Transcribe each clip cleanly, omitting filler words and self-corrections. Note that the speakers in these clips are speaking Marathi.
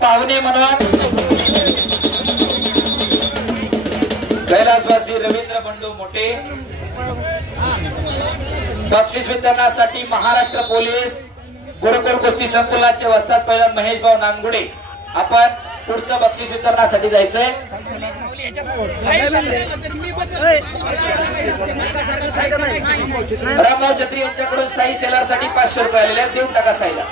पाहुणे म्हणून कैलासवासी रवींद्र बंडू मोठे, बक्षीस वितरणासाठी महाराष्ट्र पोलीस गुरुकुल कुस्ती संकुलाचे वस्ताद पैलवान महेश भाऊ नानगुडे। आपण पुढचं बक्षीस वितरणासाठी जायचंय। रामभाऊ छत्री यांच्याकडून साई शेलार साठी 500 रुपये आलेले आहेत, देऊन टाका साईला।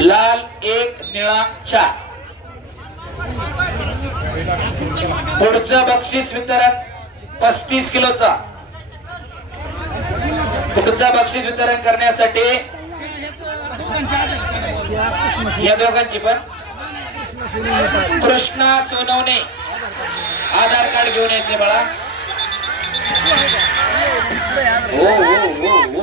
लाल 1 निळा 4। पुढचं बक्षीस वितरण 35 किलोचा। पुढचं बक्षीस वितरण करण्यासाठी या दोघांची पण कृष्णा सोनवणे आधार कार्ड घेऊन यायचे बाळा। हो हो हो हो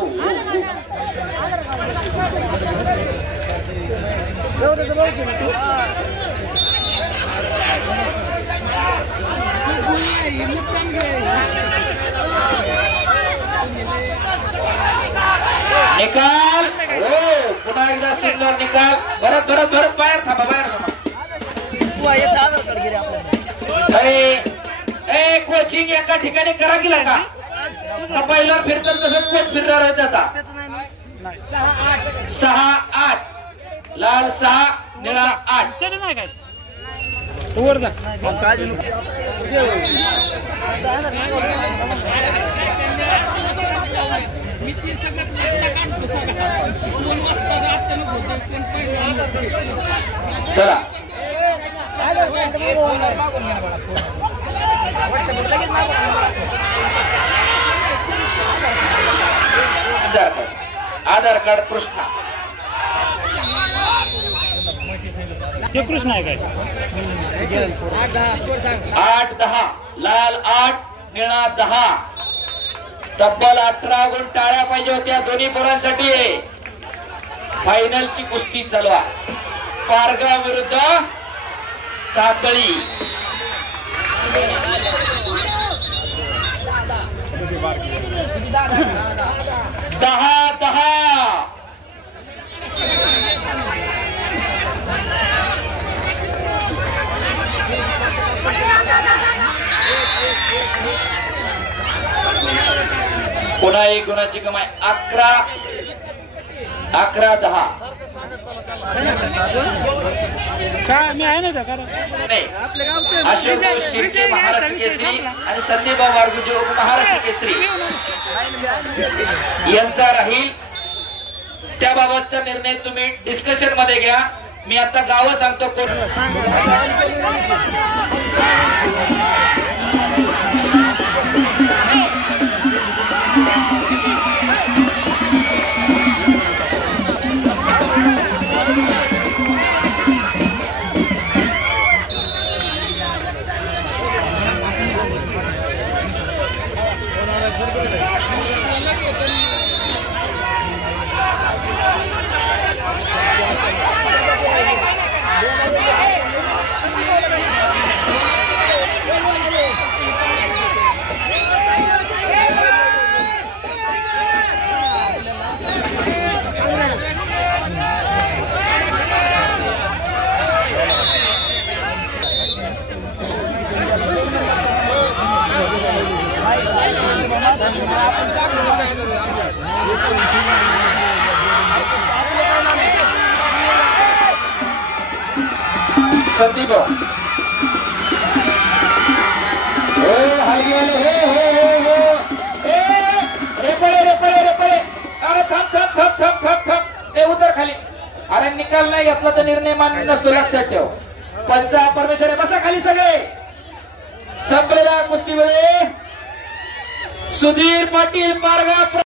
निकाल। हो पुन्हा एकदा सुंदर निकाल। भरत भरत भरत बाहेर थांबा, बाहेर थांबा। ए कोचिंग एका ठिकाणी करा की लगा का पहिला फिरतात तसंच कोच फिरणार आहेत आता। 6-8 लाल 6 निळा 8। वर जा चला आधार कार्ड कृष्णा। ते कृष्ण आहे काय? 8-10 लाल 8 निळा 10। तब्बल 18 गुण टाळ्या पाहिजे होत्या दोन्ही पोरांसाठी। फायनलची कुस्ती चालवा। पारगाव विरुद्ध कातळी। 10-10 पुन्हा एक गुणाची कमाई। 11-10 काय मी आहे ना त्या अशोक शिर्के महाराष्ट्र केसरी आणि संदीपभाऊ वारगुजे उपमहाराष्ट्र केसरी यांचा राहील। त्याबाबतचा निर्णय तुम्ही डिस्कशन मध्ये घ्या। मी आता गाव सांगतो कोण। संदीप हलगी वाले हो रेपळे अरे थांब ए उतर खाली। अरे निकाल नाही घेतला तर निर्णय मान्य नसतो, लक्षात ठेव। पंचा परमेश्वर बसा खाली सगळे। संपलेला कुस्ती वेळे सुधीर पाटील पारगाव।